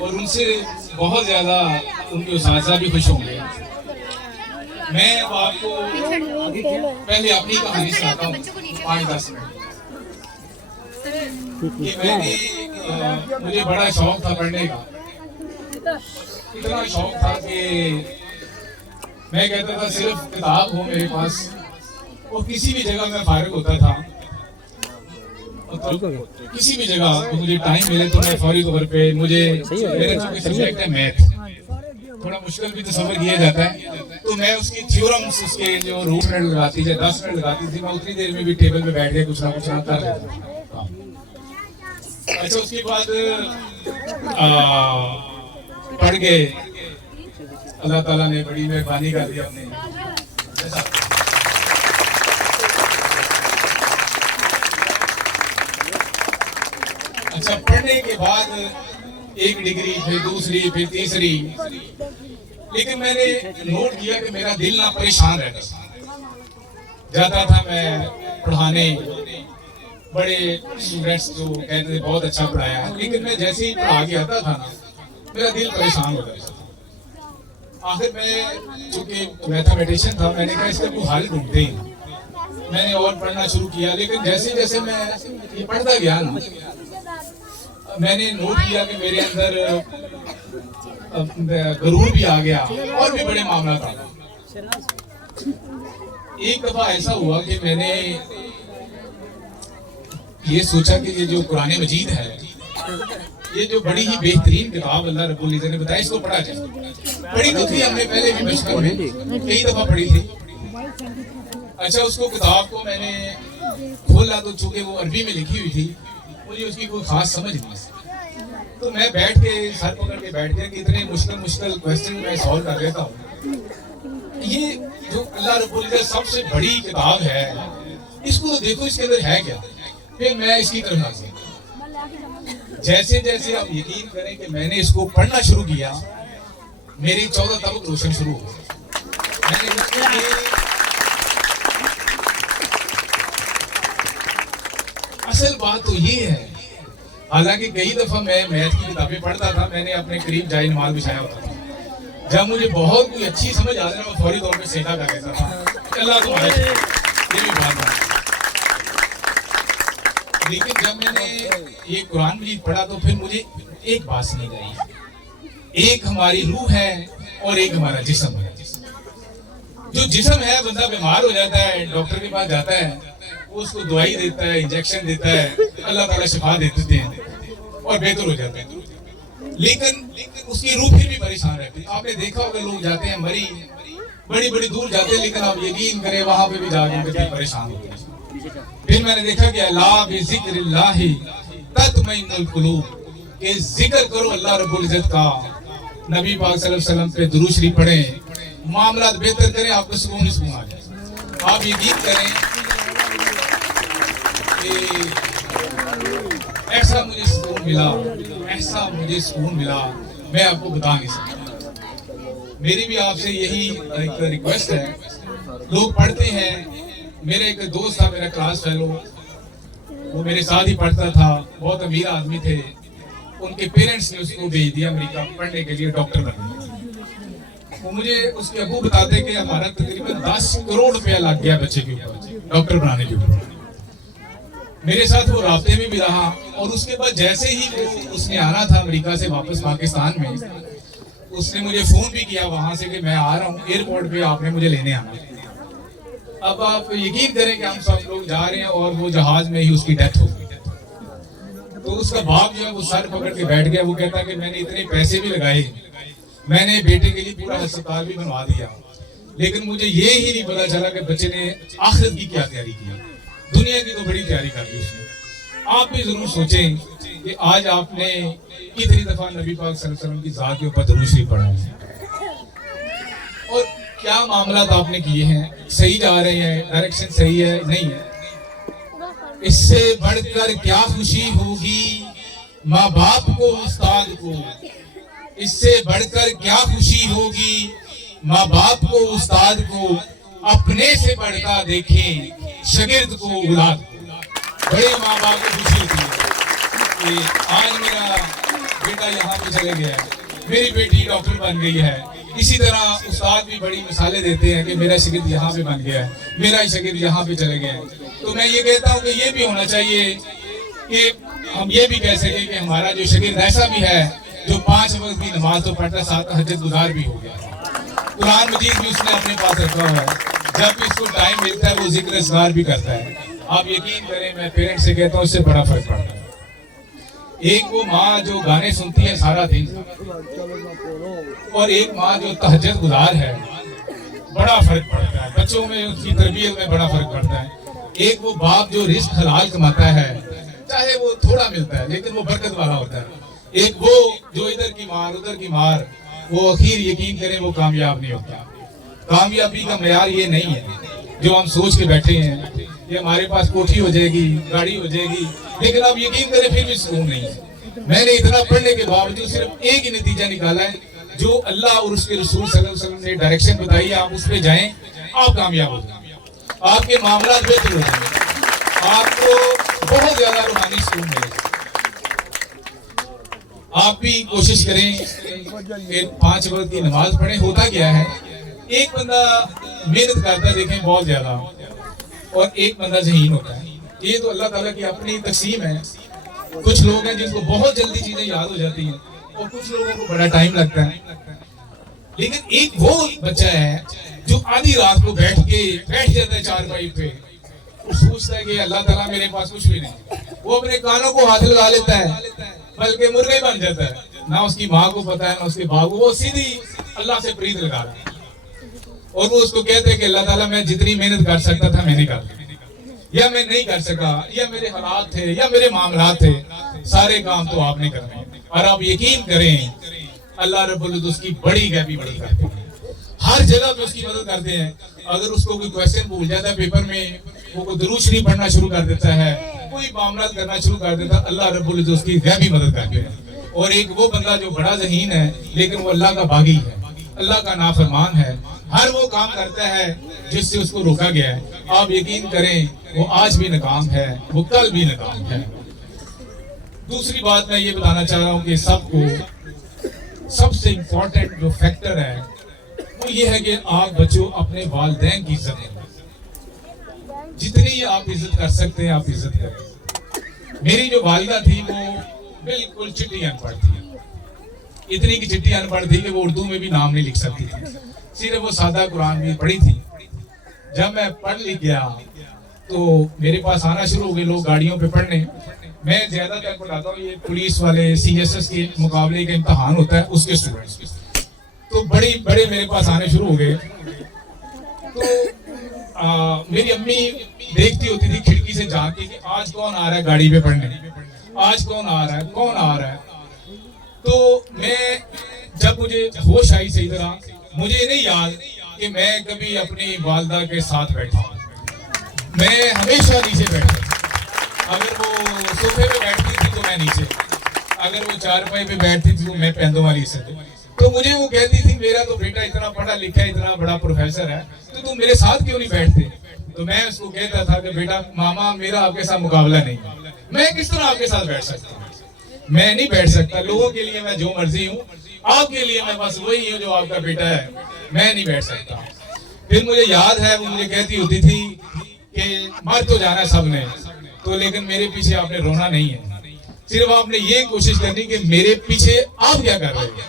اور ان سے بہت زیادہ ان کے اساتذہ بھی خوش ہوں گے. میں اب آپ کو پہلے اپنی کہانی سناتا ہوں 5-10 منٹ کہ میں نے مجھے بڑا شوق تھا پڑھنے کا. اتنا شوق تھا کہ میں کہتا تھا صرف کتاب ہو میرے پاس اور کسی بھی جگہ میں فارغ ہوتا تھا, کسی بھی جگہ مجھے ٹائم ملے تو میں فوری طور پہ میرا چونکہ سبجیکٹ ہے میتھ, تھوڑا مشکل بھی تصور کیا جاتا ہے, تو میں اس کی تھیورمز اس کے جو روٹ منٹ لگاتی تھی 10 منٹ لگاتی تھی, میں اتنی دیر میں بھی ٹیبل پہ بیٹھ کے کچھ نہ کر لیتا تھا. اچھا اس کے بعد پڑھ کے اللہ تعالیٰ نے بڑی مہربانی کر دی اپنے. اچھا پڑھنے کے بعد ایک ڈگری پھر دوسری پھر تیسری, لیکن میں نے نوٹ کیا کہ میرا دل نہ پریشان رہتا تھا. جاتا تھا میں پڑھانے, بڑے اسٹوڈنٹس جو کہتے تھے بہت اچھا پڑھایا, لیکن میں جیسے ہی پڑھا کے آتا تھا نا میرا دل پریشان ہو جاتا تھا. آخر میں چونکہ میتھمیٹیشین تھا میں نے کہا اس کا کوئی حل ڈھونڈتے ہی. میں نے اور پڑھنا شروع کیا, لیکن جیسے جیسے میں یہ پڑھتا گیا نا میں نے نوٹ کیا کہ میرے اندر غرور بھی آ گیا اور بھی بڑے معاملات آ گئے. ایک دفعہ ایسا ہوا کہ میں نے یہ سوچا کہ یہ جو قرآن مجید ہے یہ جو بڑی ہی بہترین کتاب اللہ رب العزت نے بتایا, اس کو پڑھا جائے. پڑھی تو تھی ہم نے پہلے بھی بچپن میں کئی دفعہ پڑھی تھی. اچھا اس کو کتاب کو میں نے کھولا تو چونکہ وہ عربی میں لکھی ہوئی تھی مجھے اس کی کوئی خاص سمجھ نہیں, تو میں بیٹھ کے سر پکڑ کے بیٹھ گیا کہ اتنے مشکل کوسچن میں سالو کر لیتا ہوں. یہ جو اللہ رب العزت سب سے بڑی کتاب ہے اس کو تو دیکھو اس کے اندر ہے کیا. پھر میں اس کی طرف نہ جیسے جیسے آپ یقین کریں کہ میں نے اس کو پڑھنا شروع کیا میری 14 طبق روشن شروع ہو. میں نے اصل بات تو یہ ہے, حالانکہ کئی دفعہ میں میتھ کی کتابیں پڑھتا تھا, میں نے اپنے قریب جائے نماز بچھایا ہوتا تھا. جب مجھے بہت کوئی اچھی سمجھ آ رہا میں فوری طور پہ سیدھا کر لیتا تھا اللہ تمہارے, یہ بھی بات ہے. لیکن جب میں نے یہ قرآن مجید پڑھا تو پھر مجھے ایک بات سمجھ آئی, ایک ہماری روح ہے اور ایک ہمارا جسم ہے. جو جسم ہے بندہ بیمار ہو جاتا ہے ڈاکٹر کے پاس جاتا ہے, وہ اس کو دوائی دیتا ہے, انجیکشن دیتا ہے, اللہ تعالیٰ شفا دیتے ہیں اور بہتر ہو جاتے ہیں. لیکن اس کی روح پھر بھی پریشان رہتی ہے. آپ نے دیکھا ہوگا لوگ جاتے ہیں مری بڑی دور جاتے ہیں, لیکن آپ یقین کریں وہاں پہ بھی جا کے پریشان ہوتے ہیں. پھر میں نے دیکھا کہ اللہ بذکر اللہ تطمئن القلوب, کہ ذکر کرو اللہ رب العزت کا, نبی پاک صلی اللہ علیہ وسلم پہ درود شریف پڑھیں, معاملات بہتر کریں, آپ کو سکون آ جائے. آپ یقین کریں کہ ایسا مجھے سکون ملا میں آپ کو بتا نہیں سکتا. میری بھی آپ سے یہی ایک ریکویسٹ ہے, لوگ پڑھتے ہیں. میرے ایک دوست تھا میرا کلاس فیلو, وہ میرے ساتھ ہی پڑھتا تھا, بہت امیر آدمی تھے. ان کے پیرنٹس نے اس کو بھیج دیا امریکہ پڑھنے کے لیے ڈاکٹر بننے. وہ مجھے اس کے ابو بتاتے کہ ہمارا تقریباً 10 کروڑ روپیہ لگ گیا بچے کے اوپر ڈاکٹر بنانے کے اوپر. میرے ساتھ وہ رابطے میں بھی رہا, اور اس کے بعد جیسے ہی اس نے آنا تھا امریکہ سے واپس پاکستان میں, اس نے مجھے فون بھی کیا وہاں سے کہ میں آ رہا ہوں ایئرپورٹ پہ, آپ نے مجھے لینے آنا. اب آپ یقین کریں کہ ہم سب لوگ جا رہے ہیں اور وہ جہاز میں ہی اس کی ڈیتھ ہو گئی. تو اس کا باپ جو ہے وہ سر پکڑ کے بیٹھ گیا. وہ کہتا کہ میں نے اتنے پیسے بھی لگائے, میں نے بیٹے کے لیے پورا ہسپتال بھی بنوا دیا, لیکن مجھے یہ ہی نہیں پتا چلا کہ بچے نے آخرت کی کیا تیاری کی. دنیا کی تو بڑی تیاری کر لی اس نے. آپ بھی ضرور سوچیں کہ آج آپ نے کتنی دفعہ نبی پاک صلی اللہ علیہ وسلم کی ذات کے اوپر درود شریف پڑھا ہے, اور کیا معاملات آپ نے کیے ہیں, صحیح جا رہے ہیں, ڈائریکشن صحیح ہے نہیں ہے. اس سے بڑھ کر کیا خوشی ہوگی ماں باپ کو استاد کو, اس سے بڑھ کر کیا خوشی ہوگی ماں باپ کو استاد کو, اپنے سے بڑھتا دیکھیں شاگرد کو اولاد کو. بڑے ماں باپ کو خوشی ہوتی ہے کہ آج میرا بیٹا یہاں پہ چلے گیا ہے, میری بیٹی ڈاکٹر بن گئی ہے. اسی طرح استاد بھی بڑی مثالیں دیتے ہیں کہ میرا شاگرد یہاں پہ بن گیا ہے, میرا شاگرد یہاں پہ چلے گیا ہے. تو میں یہ کہتا ہوں کہ یہ بھی ہونا چاہیے کہ ہم یہ بھی کہہ سکیں کہ ہمارا جو شاگرد ایسا بھی ہے جو 5 وقت کی نماز تو پڑھتا ہے, ساتھ تہجد گزار بھی ہو گیا. قرآن مجید بھی اس نے اپنے پاس رکھا ہوا ہے, جب بھی اس کو ٹائم ملتا ہے وہ ذکر اذکار بھی کرتا ہے. آپ یقین کریں, میں پیرنٹ سے کہتا ہوں اس سے بڑا فرق پڑتا ہے. ایک وہ ماں جو گانے سنتی ہے سارا دن, اور ایک ماں جو تہجد گزار ہے, بڑا فرق پڑتا ہے. بچوں میں اس کی تربیت میں بڑا فرق پڑتا ہے. ایک وہ باپ جو رزق حلال کماتا ہے, چاہے وہ تھوڑا ملتا ہے لیکن وہ برکت والا ہوتا ہے. ایک وہ جو ادھر کی مار ادھر کی مار, وہ اخیر یقین کریں وہ کامیاب نہیں ہوتا. کامیابی کا معیار یہ نہیں ہے جو ہم سوچ کے بیٹھے ہیں کہ ہمارے پاس کوٹھی ہو جائے گی, گاڑی ہو جائے گی, لیکن آپ یقین کریں پھر بھی سکون نہیں ہے. میں نے اتنا پڑھنے کے باوجود صرف ایک ہی نتیجہ نکالا ہے, جو اللہ اور اس کے رسول صلی اللہ علیہ وسلم نے ڈائریکشن بتائی ہے, آپ اس پہ جائیں, آپ کامیاب ہو جائیں, آپ کے معاملات بہتر ہو جائیں گے, آپ کو بہت زیادہ روحانی سکون ملے گا. آپ بھی کوشش کریں کہ 5 وقت کی نماز پڑھیں. ہوتا کیا ہے, ایک بندہ محنت کرتا ہے دیکھیں بہت زیادہ, اور ایک بندہ ذہین ہوتا ہے. یہ تو اللہ تعالیٰ کی اپنی تقسیم ہے. کچھ لوگ ہیں جن کو بہت جلدی چیزیں یاد ہو جاتی ہیں, اور کچھ لوگوں کو بڑا ٹائم لگتا ہے. لیکن ایک وہ بچہ ہے جو آدھی رات کو بیٹھ جاتا ہے چارپائی پہ, وہ سوچتا ہے کہ اللہ تعالیٰ میرے پاس کچھ بھی نہیں. وہ اپنے کانوں کو ہاتھ لگا لیتا ہے, بلکہ مرغے بن جاتا ہے. نہ اس کی ماں کو پتا ہے نہ اس کے باپ کو, وہ سیدھی اللہ سے پرید لگا رہا ہے. اور وہ اس کو کہتے ہیں کہ اللہ تعالیٰ میں جتنی محنت کر سکتا تھا میں نہیں کر سکتا, یا میں نہیں کر سکا, یا میرے حالات تھے, یا میرے معاملات تھے, سارے کام تو آپ نے کرنے. اور آپ یقین کریں اللہ رب العزت اس کی بڑی غیبی مدد کرتے ہیں, ہر جگہ پہ اس کی مدد کرتے ہیں. اگر اس کو کوئی کویسچن بھول جاتا ہے پیپر میں, وہ کوئی درود شریف پڑھنا شروع کر دیتا ہے, کوئی معاملات کرنا شروع کر دیتا ہے, اللہ رب العزت اس کی غیبی مدد کرتے ہیں. اور ایک وہ بندہ جو بڑا ذہین ہے لیکن وہ اللہ کا باغی ہے, اللہ کا نافرمان ہے, ہر وہ کام کرتا ہے جس سے اس کو روکا گیا ہے. آپ یقین کریں وہ آج بھی ناکام ہے, وہ کل بھی ناکام ہے. دوسری بات میں یہ بتانا چاہ رہا ہوں کہ سب کو سب سے امپورٹنٹ جو فیکٹر ہے وہ یہ ہے کہ آپ بچوں اپنے والدین کی عزت کریں. جتنی آپ عزت کر سکتے ہیں آپ عزت کریں. میری جو والدہ تھی وہ بالکل چٹی ان پڑھ تھی, اتنی کی چٹی ان پڑھ تھی کہ وہ اردو میں بھی نام نہیں لکھ سکتی تھی, صرف وہ سادہ قرآن بھی پڑھی تھی. جب میں پڑھ لکھ گیا تو میرے پاس آنا شروع ہو گئے لوگ گاڑیوں پہ پڑھنے. میں زیادہ تر پڑھاتا ہوں یہ پولیس والے CSS کے مقابلے کا امتحان ہوتا ہے اس کے اسٹوڈنٹس, تو بڑے میرے پاس آنے شروع ہو گئے. تو میری امی دیکھتی ہوتی تھی کھڑکی سے جا کے کہ آج کون آ رہا ہے گاڑی پہ پڑھنے, آج کون آ رہا ہے. تو میں جب مجھے ہوش آئی صحیح طرح, مجھے نہیں یاد کہ میں کبھی اپنی والدہ کے ساتھ بیٹھا ہوں. میں ہمیشہ نیچے بیٹھا, اگر وہ صوفے پہ بیٹھتی تھی تو میں نیچے, اگر وہ چارپائی پہ بیٹھتی تھی تو میں پیندوں والی سے. تو مجھے وہ کہتی تھی میرا تو بیٹا اتنا پڑھا لکھا ہے, اتنا بڑا پروفیسر ہے, تو تم میرے ساتھ کیوں نہیں بیٹھتے. تو میں اس کو کہتا تھا کہ بیٹا ماما میرا آپ کے ساتھ مقابلہ نہیں, میں کس طرح آپ کے ساتھ بیٹھ سکتا ہوں, میں نہیں بیٹھ سکتا. لوگوں کے لیے میں جو مرضی ہوں, آپ کے لیے میں بس وہی ہوں جو آپ کا بیٹا ہے, میں نہیں بیٹھ سکتا. پھر مجھے یاد ہے وہ مجھے کہتی ہوتی تھی کہ مر تو جانا ہے سب نے, تو لیکن میرے پیچھے آپ نے رونا نہیں ہے, صرف آپ نے یہ کوشش کرنی کہ میرے پیچھے آپ کیا کر رہے ہیں.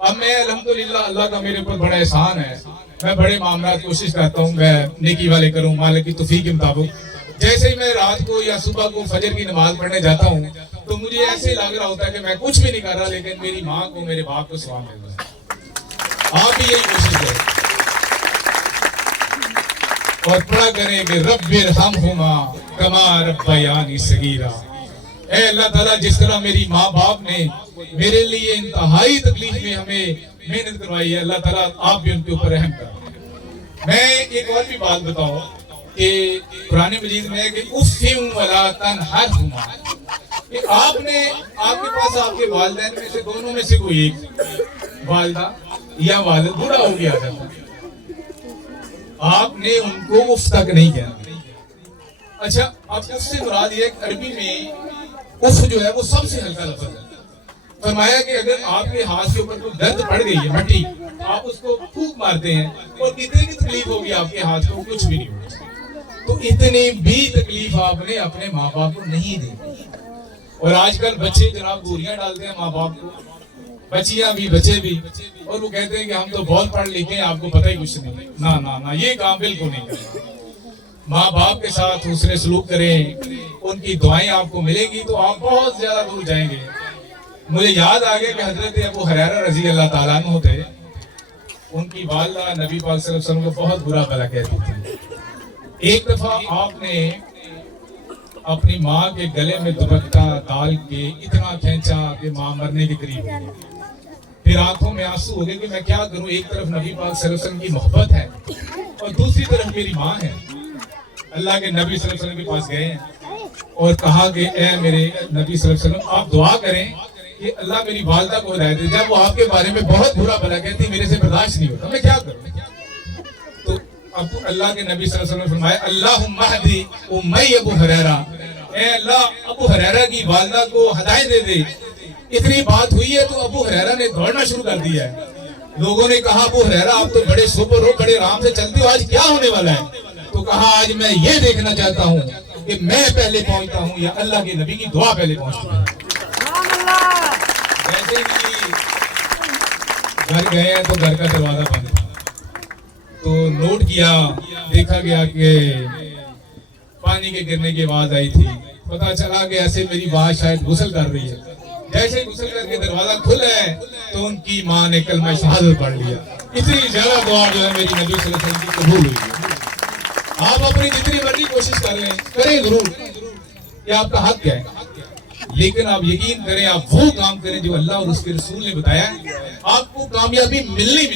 اب میں الحمدللہ اللہ کا میرے اوپر بڑا احسان ہے, میں بڑے معاملات کوشش کرتا ہوں میں نیکی والے کروں مالک کی توفیق کے مطابق. جیسے ہی میں رات کو یا صبح کو فجر کی نماز پڑھنے جاتا ہوں تو مجھے ایسے لگ رہا ہوتا ہے کہ میں کچھ بھی نہیں کر رہا, لیکن میری ماں کو میرے باپ کو ثواب مل رہا ہے. آپ بھی یہی کوشش کریں اور پڑھا کریں کہ رب ارحمہما کما ربیانی صغیرا. اے اللہ تعالیٰ جس طرح میری ماں باپ نے میرے لیے انتہائی تکلیف میں ہمیں محنت کروائی ہے, اللہ تعالیٰ آپ بھی ان کے اوپر رحم کریں. میں ایک اور بھی بات بتاؤں کہ قرآن مجید میں ہے کہ اُفٍ وَلَا تَنْهَرْهُمَا, کہ آپ نے آپ کے پاس آپ کے والدین میں سے دونوں میں سے کوئی ایک والدہ یا والد بوڑھا ہو گیا تھا, آپ نے ان کو اف تک نہیں کہنا. اچھا اب اف سے مراد یہ عربی میں اف جو ہے وہ سب سے ہلکا لفظ ہے. فرمایا کہ اگر آپ کے ہاتھ کے اوپر کوئی گرد پڑ گئی ہے مٹی، آپ اس کو پھونک مارتے ہیں اور کتنی بھی تکلیف ہوگی آپ کے ہاتھ کو، کچھ بھی نہیں ہوگا۔ تو اتنی بھی تکلیف آپ نے اپنے ماں باپ کو نہیں دی۔ اور آج کل بچے جناب گولیاں ڈالتے ہیں ماں باپ کو، بچیاں بھی بچے بھی، اور وہ کہتے ہیں کہ ہم تو بہت پڑھ لکھے ہیں، آپ کو پتہ ہی کچھ نہیں۔ نہ نہ نہ، یہ کام بالکل نہیں کرنا۔ ماں باپ کے ساتھ حسن سلوک کریں، ان کی دعائیں آپ کو ملیں گی تو آپ بہت زیادہ دور جائیں گے۔ مجھے یاد آ گیا کہ حضرت ابو ہریرہ رضی اللہ تعالیٰ عنہ تھے، ان کی والدہ نبی پاک صلی اللہ علیہ وسلم کو بہت برا بھلا کہتی تھی۔ ایک دفعہ آپ نے اپنی ماں کے گلے میں دوپٹہ ڈال کے اتنا کھینچا کہ ماں مرنے کے قریب ہو گئی۔ پھر آنکھوں میں آنسو ہو گئے کہ میں کیا کروں، ایک طرف نبی پاک صلی اللہ علیہ وسلم کی محبت ہے اور دوسری طرف میری ماں ہے۔ اللہ کے نبی صلی اللہ علیہ وسلم کے پاس گئے اور کہا کہ اے میرے نبی صلی اللہ علیہ وسلم، آپ دعا کریں کہ اللہ میری والدہ کو ہدایت دے، جب وہ آپ کے بارے میں بہت برا بھلا کہتی میرے سے برداشت نہیں ہوتا، میں کیا کروں۔ تو اب اللہ کے نبی صلی اللہ علیہ وسلم نے فرمایا اللہم اہدی امی ابو ہریرہ، اے اللہ ابو ہریرہ کی والدہ کو ہدایت دے دے۔ اتنی بات ہوئی ہے تو ابو ہریرہ نے دوڑنا شروع کر دیا ہے۔ لوگوں نے کہا ابو ہریرہ آپ تو بڑے سپر ہو، بڑے آرام سے چلتے ہو، آج کیا ہونے والا ہے؟ تو کہا آج میں یہ دیکھنا چاہتا ہوں کہ میں پہلے پہنچتا ہوں یا اللہ کے نبی کی دعا پہلے پہنچتی ہے۔ جیسے ہی گھر گئے ہیں تو گھر کا دروازہ بند تھا، تو نوٹ کیا، دیکھا گیا کہ پانی کے گرنے کی آواز آئی تھی، پتا چلا کہ ایسے میری ماں شاید غسل کر رہی ہے۔ جیسے غسل کر کے دروازہ کھلا ہے تو ان کی ماں نے کلمہ شہادت پڑھ لیا۔ اتنی زیادہ دعا جو ہے میری نبی صلی اللہ علیہ وسلم کی قبول ہوئی ہے۔ آپ اپنی جتنی مرضی کوشش کر لیں، کریں ضرور، یہ آپ کا حق ہے، لیکن آپ یقین کریں، آپ وہ کام کریں جو اللہ اور اس کے رسول نے بتایا ہے، آپ کو کامیابی ملنی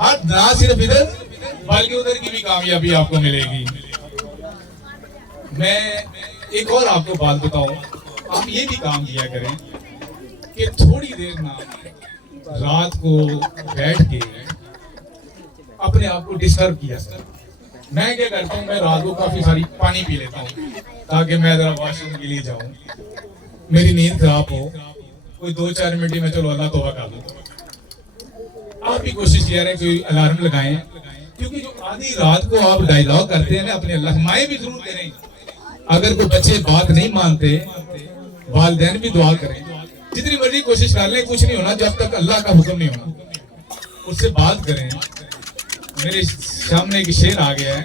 ہر نہ صرف ادھر بلکہ ادھر کی بھی کامیابی آپ کو ملے گی۔ میں ایک اور آپ کو بات بتاؤں، آپ یہ بھی کام کیا کریں کہ تھوڑی دیر نہ رات کو بیٹھ کے اپنے آپ کو ڈسٹرب کیا سر۔ میں کیا کرتا ہوں، میں رات کو کافی ساری پانی پی لیتا ہوں تاکہ میں ذرا واش روم کے لیے جاؤں، میری نیند خراب ہو، کوئی 2-4 منٹ میں چلو اللہ توبہ کر دو۔ آپ بھی کوشش کیا رہے کوئی الارم لگائیں، کیونکہ جو آدھی رات کو آپ ڈائیلاگ کرتے ہیں نا اپنے اللہ، مائیں بھی ضرور کریں، اگر کوئی بچے بات نہیں مانتے والدین بھی دعا کریں، جتنی مرضی کوشش کر لیں، کچھ نہیں ہونا جب تک اللہ کا حکم نہیں ہونا، اس سے بات کریں۔ میرے سامنے ایک شعر آ گیا ہے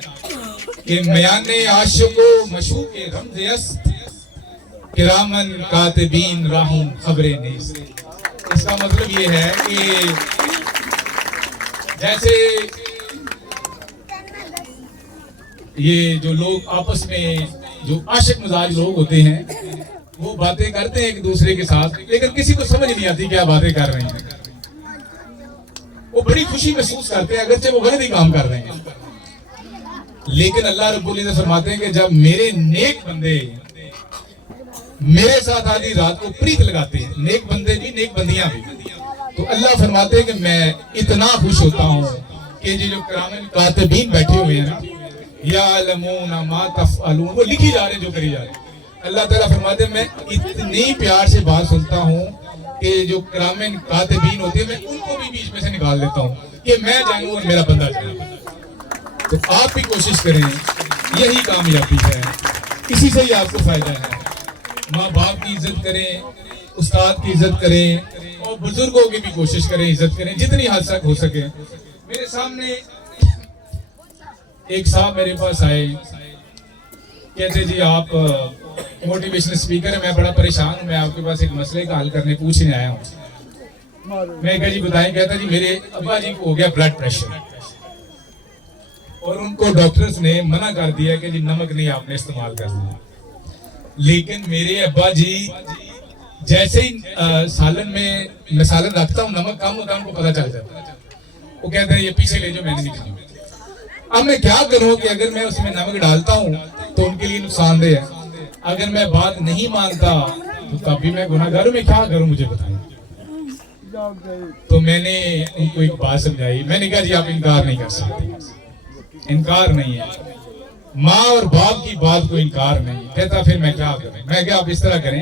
کہ میان عاشق و مشوق رمز است، کرامن کاتبین راہم خبر نیست۔ اس کا مطلب یہ ہے کہ جیسے یہ جو لوگ آپس میں جو عاشق مزاج لوگ ہوتے ہیں وہ باتیں کرتے ہیں ایک دوسرے کے ساتھ، لیکن کسی کو سمجھ نہیں آتی کیا باتیں کر رہے ہیں، وہ بڑی خوشی محسوس کرتے ہیں اگرچہ وہ غلط ہی کام کر رہے ہیں، لیکن اللہ رب العزت فرماتے ہیں کہ جب میرے نیک بندے میرے ساتھ آدھی رات کو پریت لگاتے ہیں، نیک بندے بھی نیک بندیاں بھی، تو اللہ فرماتے ہیں کہ میں اتنا خوش ہوتا ہوں کہ جو کرامن کاتبین بیٹھے ہوئے ہیں نا، یعلمون ما تفعلون، وہ لکھی جا رہے ہیں جو کری جا رہے ہیں۔ اللہ تعالیٰ فرماتے ہیں میں اتنی پیار سے بات سنتا ہوں کہ جو کرامن کاتبین ہوتے ہیں میں ان کو بھی بیچ میں سے نکال دیتا ہوں کہ میں جانوں اور میرا بندہ جانے۔ تو آپ بھی کوشش کریں، یہی کامیابی ہے، اسی سے ہی آپ کو فائدہ ہے۔ ماں باپ کی عزت کریں، استاد کی عزت کریں، اور بزرگوں کی بھی کوشش کریں، عزت کریں جتنی حد تک ہو سکے۔ میرے سامنے ایک صاحب میرے پاس آئے، کہتے جی آپ موٹیویشنل اسپیکر ہیں، میں بڑا پریشان ہوں، میں آپ کے پاس ایک مسئلے کا حل کرنے پوچھنے آیا ہوں۔ میں کہا جی بتائیں، کہتا جی میرے ابا جی کو ہو گیا بلڈ پریشر، اور ان کو ڈاکٹرز نے منع کر دیا کہ جی نمک نہیں آپ نے استعمال کرنا، لیکن میرے ابا جی جیسے ہی سالن میں سالن رکھتا ہوں نمک کم ہوتا ہے ان کو پتہ چل جاتا ہے، وہ کہتے ہیں یہ پیچھے لے جو میں نے نہیں کھانا۔ اب میں کیا کروں کہ اگر میں اس میں نمک ڈالتا ہوں تو ان کے لیے نقصان دہ ہے، اگر میں بات نہیں مانتا تو تب بھی میں گناہگار ہوں، میں کیا کروں مجھے بتائیں۔ تو میں نے ان کو ایک بات سمجھائی، میں نے کہا جی آپ انکار نہیں کر سکتے، انکار نہیں ہے، ماں اور باپ کی بات کو انکار نہیں۔ کہتا پھر میں کیا کروں؟ میں کہا آپ اس طرح کریں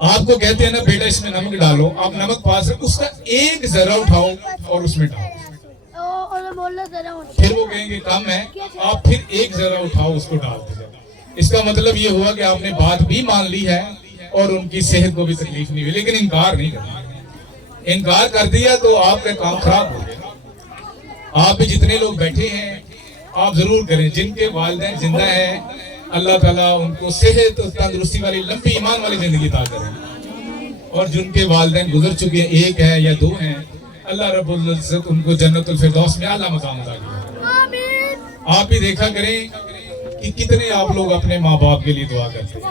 آپ کو کہتے ہیں نا بیٹا اس میں نمک ڈالو, آپ نمک پاس رکھو, اس کا ایک ذرہ اٹھاؤ اور اس میں ڈالو, پھر وہ کہیں گے کم ہے, آپ پھر ایک ذرہ اٹھاؤ اس کو ڈالتے جاؤ. اس کا مطلب یہ ہوا کہ آپ نے بات بھی مان لی ہے اور ان کی صحت کو بھی تکلیف نہیں ہوئی, لیکن انکار نہیں کرنا. انکار کر دیا تو آپ کا کام خراب ہو گیا. آپ بھی جتنے لوگ بیٹھے ہیں آپ ضرور کریں, جن کے والدین زندہ ہیں اللہ تعالیٰ ان کو صحت اور تندرستی والی لمبی ایمان والی زندگی عطا کریں, اور جن کے والدین گزر چکے ہیں, ایک ہے یا دو ہیں, اللہ رب العزت ان کو جنت الفردوس میں اعلیٰ مقام عطا کرے. آپ بھی دیکھا کریں کہ کتنے آپ لوگ اپنے ماں باپ کے لیے دعا کرتے ہیں.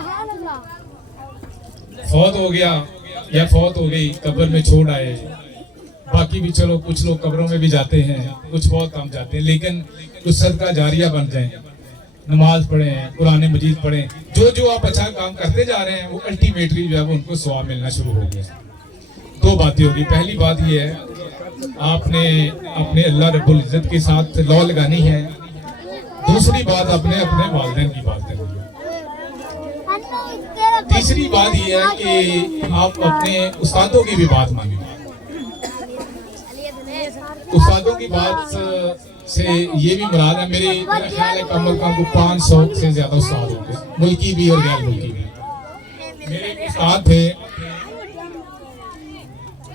فوت ہو گیا یا فوت ہو گئی, قبر میں چھوڑ آئے, باقی بھی چلو کچھ لوگ قبروں میں بھی جاتے ہیں, کچھ بہت کم جاتے ہیں, لیکن کچھ صدقہ جاریہ بن جائیں, نماز پڑھیں, قرآن مجید پڑھیں, جو آپ اچھا کام کرتے جا رہے ہیں وہ الٹیمیٹلی جو ہے وہ ان کو ثواب ملنا شروع ہو گیا. دو باتیں ہوگی. پہلی بات یہ ہے آپ نے اپنے اللہ رب العزت کے ساتھ لو لگانی ہے. دوسری بات آپ نے اپنے والدین کی بات کرنی ہے. تیسری بات یہ ہے کہ آپ اپنے استادوں کی بھی بات مانیں. استادوں کی بات سے یہ بھی مراد ہے, میرا خیال ہے کم از کم 500 سے زیادہ استاد ہوں گے, ملکی بھی اور غیر ملکی بھی. میرے ایک استاد تھے,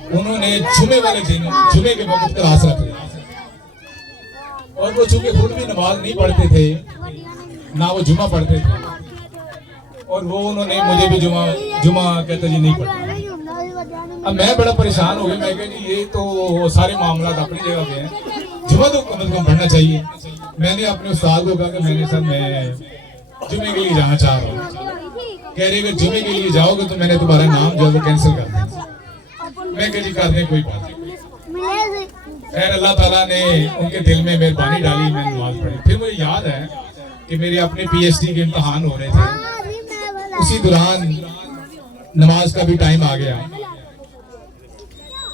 انہوں نے جمعے والے دن جمعے کے وقت کلاس رکھ لی, اور وہ چونکہ خود بھی نماز نہیں پڑھتے تھے نہ وہ جمعہ پڑھتے تھے, اور وہ انہوں نے مجھے بھی جمعہ کہتے جی نہیں پڑھتے. اب میں بڑا پریشان ہو گیا, میں کہا جی یہ تو سارے معاملات اپنی جگہ پہ ہیں, جمعہ تو کم از کم پڑھنا چاہیے. میں نے اپنے استاد کو کہا کہ میں نے سر میں جمعے کے لیے جانا چاہ رہا ہوں. کہہ رہے اگر جمعے کے لیے جاؤ گے تو میں نے تمہارا نام جو ہے وہ کینسل کر دیا. میں کہا جی کر دیں, کوئی بات نہیں. خیر اللہ تعالیٰ نے ان کے دل میں مہربانی ڈالی, میں نماز پڑھی. پھر مجھے یاد ہے کہ میرے اپنے پی ایچ ڈی کے امتحان ہو رہے تھے, اسی دوران نماز کا بھی ٹائم آ گیا.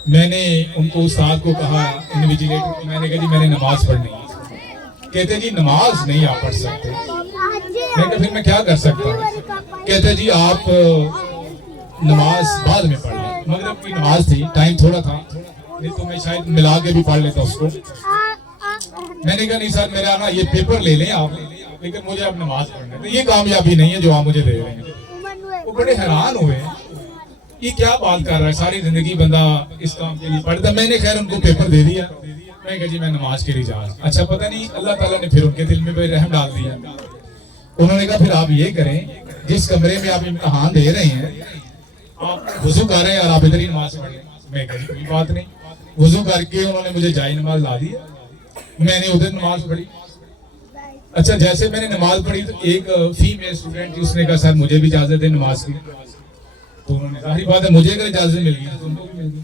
میں نے ان کو استاد کو کہا, انویجیلیٹر کو, میں نے کہا جی میں نے نماز پڑھنی ہے. کہتے جی نماز نہیں آپ پڑھ سکتے. میں کہا پھر میں کیا کر سکتا ہوں؟ کہتے جی آپ نماز بعد میں پڑھ لیں. مغرب کی نماز تھی, ٹائم تھوڑا تھا, نہیں تو میں شاید ملا کے بھی پڑھ لیتا اس کو. میں نے کہا نہیں سر میرا نا یہ پیپر لے لیں آپ, لیکن مجھے اب نماز پڑھنا ہے. یہ کامیابی نہیں ہے جو آپ مجھے دے رہے ہیں. وہ بڑے حیران ہوئے, یہ کیا بات کر رہا ہے, ساری زندگی بندہ اس کام کے لیے پڑھتا. میں نے خیر ان کو پیپر دے دیا. میں کہا جی میں نماز کے لیے جا رہا. اچھا پتہ نہیں اللہ تعالیٰ نے پھر ان کے دل میں بھی رحم ڈال دیا. انہوں نے کہا پھر آپ یہ کریں, جس کمرے میں آپ امتحان دے رہے ہیں آپ وضو کر رہے ہیں اور آپ ادھر ہی نماز پڑھ لیں. میں کہا جی کوئی بات نہیں. وضو کر کے انہوں نے مجھے جائے نماز لا دی, میں نے ادھر نماز پڑھی. اچھا جیسے میں نے نماز پڑھی تو ایک فیمیل اسٹوڈنٹ تھی, اس نے کہا سر مجھے بھی اجازت ہے نماز کی. تو انہوں نے ظاہری بات ہے مجھے اگر اجازت مل گئی تو ان کو بھی مل گئی.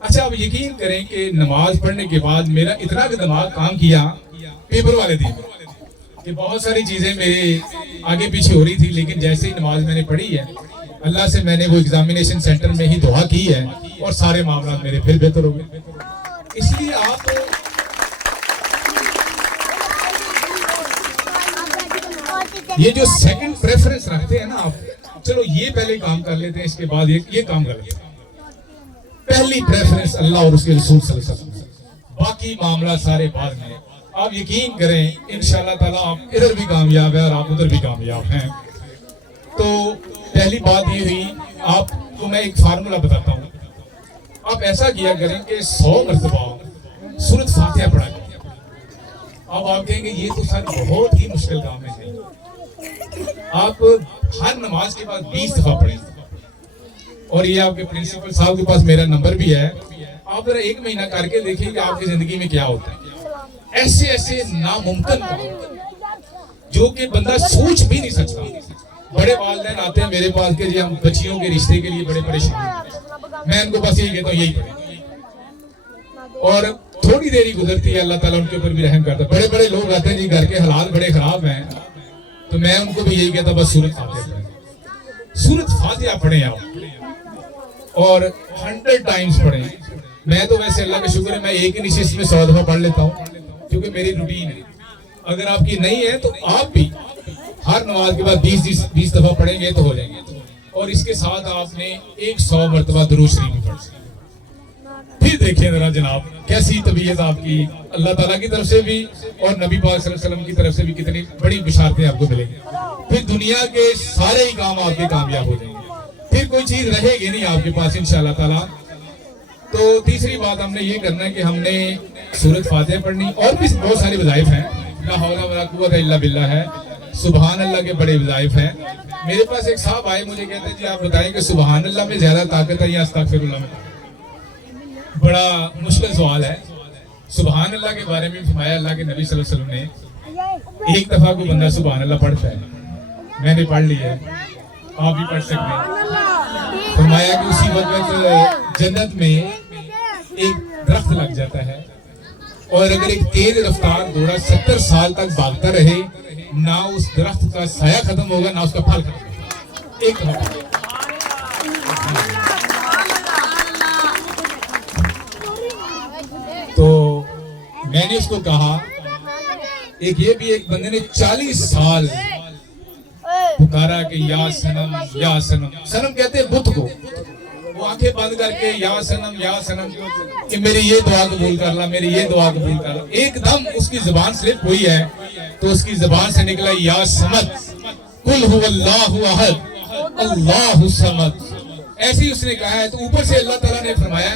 اچھا آپ یقین کریں کہ نماز پڑھنے کے بعد میرا اتنا کہ دماغ کام کیا پیپر والے دن کہ بہت ساری چیزیں میرے آگے پیچھے ہو رہی تھی, لیکن جیسے ہی نماز میں نے پڑھی ہے اللہ سے میں نے وہ ایگزامینیشن سینٹر میں ہی دعا کی ہے اور سارے معاملات میرے پھر بہتر ہو گئے. اس لیے آپ یہ جو سیکنڈ پریفرنس رکھتے ہیں نا آپ, چلو یہ پہلے کام کر لیتے ہیں اس کے بعد یہ کام کر لیتے ہیں. پہلی پریفرنس اللہ اور اس کے رسول صلی اللہ علیہ وسلم, باقی معاملات سارے بعد میں. آپ یقین کریں انشاءاللہ تعالیٰ آپ ادھر بھی کامیاب ہیں اور آپ ادھر بھی کامیاب ہیں. تو پہلی بات یہ ہوئی, آپ کو میں ایک فارمولا بتاتا ہوں. آپ ایسا کیا کریں کہ 100 مرتبہ سورۃ فاتحہ پڑھا کریں. اب آپ کہیں گے یہ تو سر بہت ہی مشکل کام ہے. آپ ہر نماز کے بعد 20 دفعہ پڑھیں, اور یہ آپ کے پرنسپل صاحب کے پاس میرا نمبر بھی ہے. آپ ذرا 1 مہینہ کر کے دیکھیں کہ آپ کی زندگی میں کیا ہوتا ہے. ایسے ناممکن کام جو کہ بندہ سوچ بھی نہیں سکتا. بڑے والدین آتے ہیں میرے پاس کہ جی ہم بچیوں کے رشتے کے لیے بڑے پریشان ہیں. میں ان کو بس یہی کہتا ہوں یہی پڑھیں, اور تھوڑی دیر ہی گزرتی ہے اللہ تعالیٰ ان کے اوپر بھی رحم کرتا ہے. بڑے بڑے لوگ آتے ہیں جی گھر کے حالات بڑے خراب ہیں, تو میں ان کو بھی یہی کہتا بس سورۃ فاتحہ پڑھیں. سورۃ فاتحہ پڑھیں آپ, اور 100 ٹائمز پڑھیں. میں تو ویسے اللہ کا شکر ہے میں ایک ہی نشست میں 100 دفعہ پڑھ لیتا ہوں کیونکہ میری روٹین ہے. اگر آپ کی نہیں ہے تو آپ بھی ہر نماز کے بعد 20 دفعہ پڑھیں گے تو ہو جائیں گے. اور اس کے ساتھ آپ نے 100 مرتبہ درود شریف پڑھ. پھر دیکھیں ذرا جناب کیسی طبیعت آپ کی اللہ تعالیٰ کی طرف سے بھی اور نبی پاک صلی اللہ علیہ وسلم کی طرف سے بھی کتنی بڑی بشارتیں آپ کو ملیں گی. پھر دنیا کے سارے ہی کام آپ کے کامیاب ہو جائیں گے, پھر کوئی چیز رہے گی نہیں آپ کے پاس انشاءاللہ تعالیٰ. تو تیسری بات ہم نے یہ کرنا ہے کہ ہم نے سورۃ فاتحہ پڑھنی, اور بھی بہت سارے وظائف ہیں, لا حول ولا قوت الا باللہ ہے, سبحان اللہ کے بڑے وظائف ہیں. میرے پاس ایک صاحب آئے مجھے کہتے ہیں جی آپ بتائیں کہ سبحان اللہ میں زیادہ طاقت ہے یا استغفر اللہ میں؟ بڑا مشکل سوال ہے. سبحان اللہ کے بارے میں فرمایا اللہ کے نبی صلی اللہ علیہ وسلم نے ایک دفعہ کوئی بندہ سبحان اللہ پڑھتا ہے, میں نے پڑھ لی ہے, آپ بھی پڑھ سکتے ہیں. فرمایا کہ اسی وقت جنت میں ایک درخت لگ جاتا ہے, اور اگر ایک تیز رفتار گھوڑا 70 سال تک بھاگتا رہے, نہ اس درخت کا سایہ ختم ہوگا نہ اس کا پھل ختم ہوگا. ایک دفعہ تو میں نے اس کو کہا, ایک یہ بھی ایک بندے نے 40 سال پکارا کہ یا سنم یا سنم. سنم کہتے ہیں بت کو. وہ آنکھیں بند کر کے یا سنم کہ میری یہ دعا قبول کر لا, میری یہ دعا قبول کر لا. ایک دم اس کی زبان سلپ ہوئی ہے تو اس کی زبان سے نکلا یا سمد قل هو اللہ احد اللہ الصمد. ایسے ہی اس نے کہا ہے. تو اوپر سے اللہ تعالیٰ نے فرمایا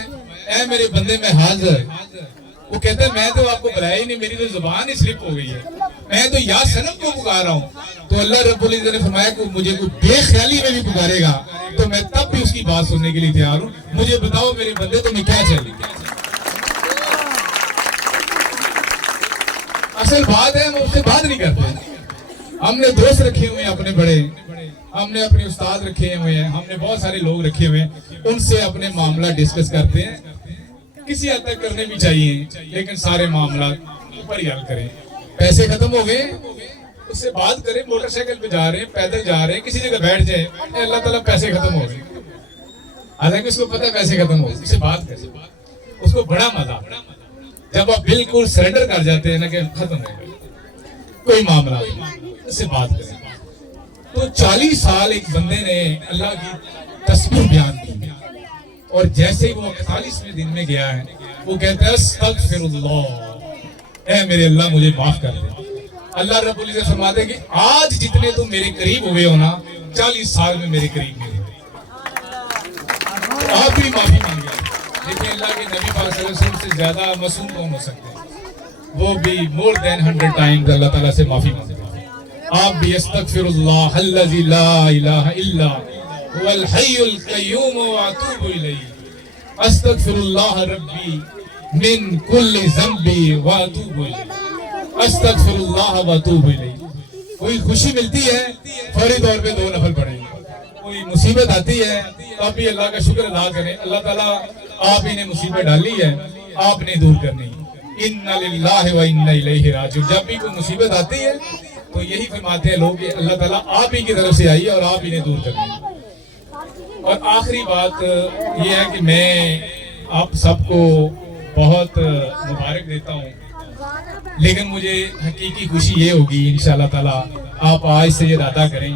اے میرے بندے میں حاضر. وہ کہتا ہے میں تو آپ کو بلایا ہی نہیں, میری تو زبان ہی سلپ ہو گئی ہے, میں تو یا سنم کو پکار رہا ہوں. تو اللہ رب العزت نے فرمایا کہ مجھے کوئی بے خیالی میں بھی پکارے گا تو میں تب بھی اس کی بات سننے کے لیے تیار ہوں. مجھے بتاؤ میرے بندے تمہیں کیا چاہیے. اصل بات ہے ہم اس سے بات نہیں کرتے. ہم نے دوست رکھے ہوئے ہیں اپنے بڑے, ہم نے اپنے استاد رکھے ہوئے ہیں, ہم نے بہت سارے لوگ رکھے ہوئے ہیں, ان سے اپنے معاملہ ڈسکس کرتے ہیں. کسی حد تک کرنے بھی چاہیے لیکن سارے معاملات اوپر ہی حل کریں. پیسے ختم ہو گئے اس سے بات کریں, موٹر سائیکل پہ جا رہے ہیں, پیدل جا رہے ہیں, کسی جگہ بیٹھ جائیں, اللہ تعالیٰ پیسے ختم ہو گئے, حالانکہ اس کو پتہ ہے پیسے ختم ہو گئے, اس سے بات کریں. اس کو بڑا مزہ جب آپ بالکل سرنڈر کر جاتے ہیں نا کہ ختم ہو گئے کوئی معاملہ, اس سے بات کریں. تو 40 سال ایک بندے نے اللہ کی تسبیح بیان کی, اور جیسے ہی وہ 41ویں دن میں گیا ہے وہ کہتا ہے استغفر اللہ, اے میرے اللہ مجھے معاف کر دے. اللہ رب العزت فرماتے ہیں کہ آج جتنے تم میرے قریب ہوئے ہو نا 40 سال میں میرے قریب نہیں ہوئے. آپ بھی معافی مانگے. لیکن اللہ کے نبی پاک صلی اللہ علیہ وسلم سے زیادہ معصوم کون ہو سکتے ہیں؟ وہ بھی more than 100 times اللہ تعالیٰ سے معافی مانگتے ہیں. آپ بھی استغفر اللہ الذی لا الہ الا هو الحی القیوم واتوب الیہ, استغفر اللہ ربی من کل ذنب واتوب الیہ, استغفر اللہ واتوب الیہ. کوئی خوشی ملتی ہے فوری طور پہ 2 نفل پڑھیں, کوئی مصیبت آتی ہے تو آپ بھی اللہ کا شکر ادا کریں. اللہ تعالیٰ آپ ہی نے مصیبت ڈالی ہے, آپ نے دور کرنی. اِنَّ لِلَّهِ وَإِنَّ إِلَيْهِ رَاجِعُونَ. جب بھی کوئی مصیبت آتی ہے تو یہی فرماتے ہیں لوگ کہ اللہ تعالیٰ آپ ہی کی طرف سے آئی ہے اور آپ ہی نے دور کرنی. اور آخری بات یہ ہے کہ میں آپ سب کو بہت مبارک دیتا ہوں, لیکن مجھے حقیقی خوشی یہ ہوگی انشاءاللہ تعالیٰ آپ آج سے یہ ارادہ کریں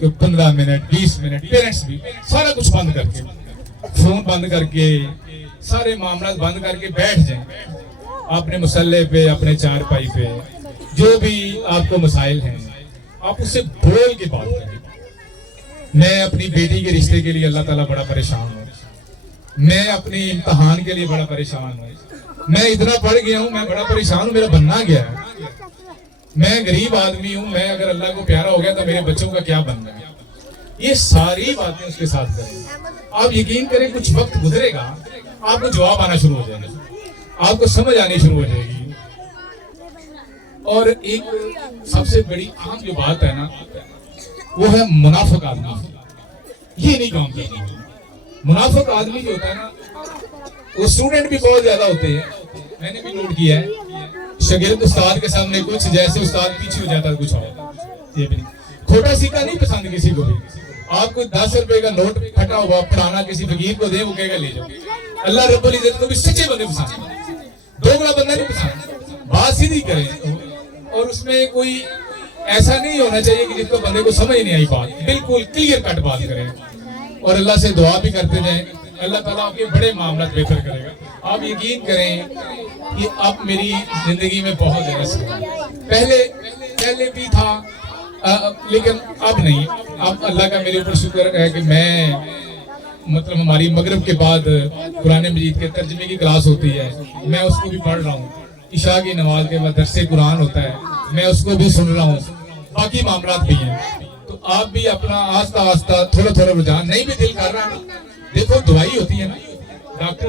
کہ 15 منٹ 20 منٹ پیرنٹس بھی سارا کچھ بند کر کے, فون بند کر کے, سارے معاملات بند کر کے بیٹھ جائیں اپنے مسلح پہ, اپنے چارپائی پہ. جو بھی آپ کو مسائل ہیں آپ اس سے بول کے بات کریں. میں اپنی بیٹی کے رشتے کے لیے اللہ تعالیٰ بڑا پریشان ہوں, میں اپنی امتحان کے لیے بڑا پریشان ہوں, میں اتنا پڑھ گیا ہوں, میں بڑا پریشان ہوں, میرا بننا گیا ہے, میں غریب آدمی ہوں, میں اگر اللہ کو پیارا ہو گیا تو میرے بچوں کا کیا بننا ہے. یہ ساری باتیں اس کے ساتھ کریں. آپ یقین کریں کچھ وقت گزرے گا آپ کو جواب آنا شروع ہو جائے گا, آپ کو سمجھ آنی شروع ہو جائے گی. اور ایک سب سے بڑی عام جو بات ہے نا وہ ہے منافق آدمی. یہ نہیں کام کرنا. منافق آدمی جو ہوتا ہے نا وہ اسٹوڈنٹ بھی بہت زیادہ ہوتے ہیں, میں نے بھی نوٹ کیا ہے. شاگرد استاد کے سامنے کچھ, جیسے استاد پیچھے ہو جاتا ہے کچھ اور. یہ بھی کھوٹا سیکھا نہیں پسند کسی کو بھی. آپ کو 10 روپے کا نوٹ پھٹا ہوا پرانا کسی فقیر کو دے, وہ کہے گا لے جاؤ. اللہ رب العزت کو بھی سچے بندے پسند ہیں, دوگلا بندہ نہیں پسند. بات سیدھی کریں, اور اس میں کوئی ایسا نہیں ہونا چاہیے کہ جس کو بندے کو سمجھ نہیں آئی بات, بالکل کلیئر کٹ بات کریں. اور اللہ سے دعا بھی کرتے جائیں. اللہ تعالیٰ آپ کے بڑے معاملات بہتر کرے گا. آپ یقین کریں کہ اب میری زندگی میں بہت رس ہے. پہلے بھی تھا لیکن اب نہیں. اب اللہ کا میرے اوپر شکر ہے کہ میں مطلب ہماری مغرب کے بعد قرآن مجید کے ترجمے کی کلاس ہوتی ہے, میں اس کو بھی پڑھ رہا ہوں. عشاء کی نماز کے بعد درس قرآن ہوتا ہے, میں اس کو بھی سن رہا ہوں. باقی معاملات بھی ہیں. تو آپ بھی اپنا آہستہ آہستہ تھوڑا تھوڑا رجحان, نہیں بھی دل کر رہا نا, دیکھو دعائی ہوتی ہے نا, ڈاکٹر